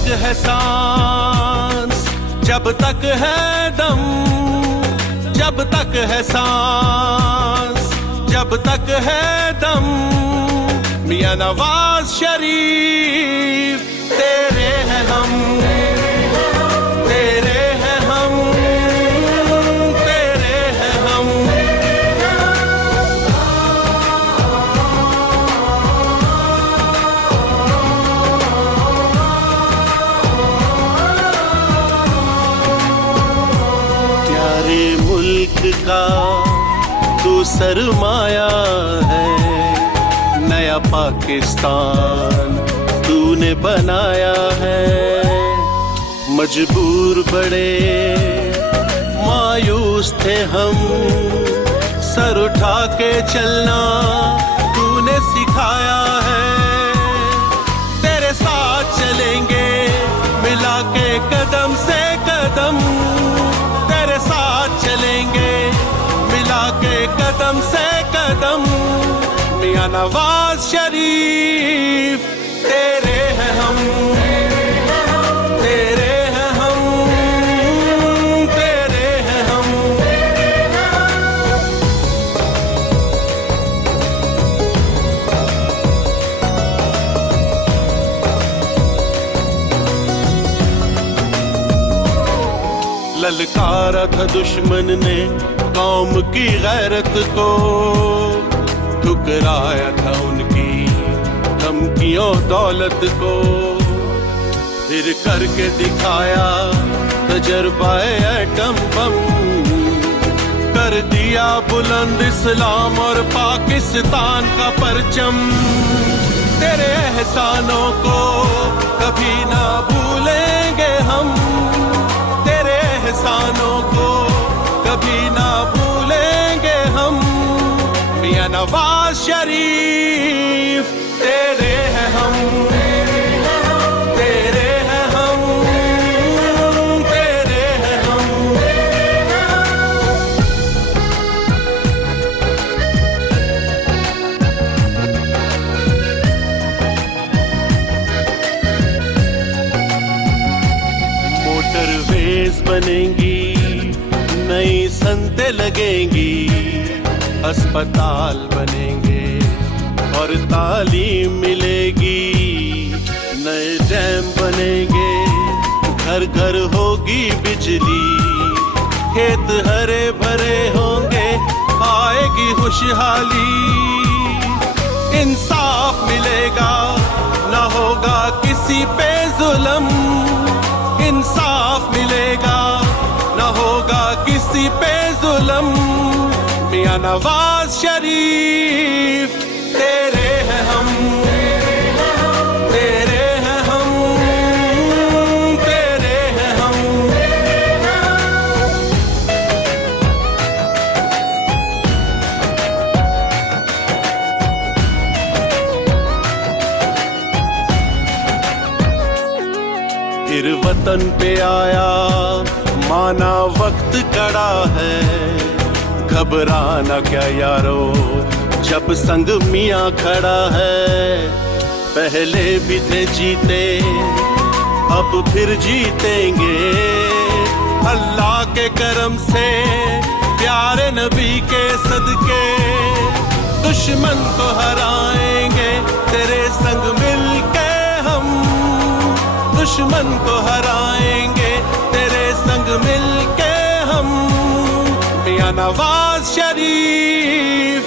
तक है सांस, जब तक है दम, जब तक है सांस, जब तक है दम, मियां नवाज शरीफ तेरे हैं हम, तेरे हैं हम, तेरे हैं हम। प्यारे मुल्क का तू सरमाया है, नया पाकिस्तान तूने बनाया है। मजबूर बड़े मायूस थे हम, सर उठा के चलना तूने सिखाया है। तेरे साथ चलेंगे मिला के कदम से कदम, तेरे साथ चलेंगे मिला के कदम से कदम, मियां नवाज शरीफ तेरे हैं हम, तेरे हैं हम, तेरे हैं हम। ललकारा था दुश्मन ने कौम की गैरत को, ठुकराया था उनकी धमकियों दौलत को, फिर करके दिखाया तजर्बा एटम बम, कर दिया बुलंद इस्लाम और पाकिस्तान का परचम। तेरे एहसानों को कभी ना भूलेंगे हम, तेरे एहसानों को कभी ना भूलेंगे हम, मियां नवाज शरीफ तेरे हैं हम, तेरे हैं हम, तेरे हैं हम। मोटरवेज बनेंगी, नई सनतें लगेंगी, अस्पताल बनेंगे और तालीम मिलेगी, नए डैम बनेंगे, घर घर होगी बिजली, खेत हरे भरे होंगे, आएगी खुशहाली। इंसाफ मिलेगा, ना होगा किसी पे जुल्म, इंसाफ मिलेगा, ना होगा किसी पे जुल्म, मियां नवाज शरीफ तेरे हैं हम, तेरे हैं हम, तेरे हैं हम। फिर वतन पे आया माना वक्त कड़ा है, घबराना क्या यारो जब संग मियां खड़ा है। पहले भी थे जीते अब फिर जीतेंगे, अल्लाह के करम से प्यारे नबी के सदके, दुश्मन को हराएंगे तेरे संग मिलके हम, दुश्मन को हराएंगे तेरे संग मिलके हम, मियां नवाज शरीफ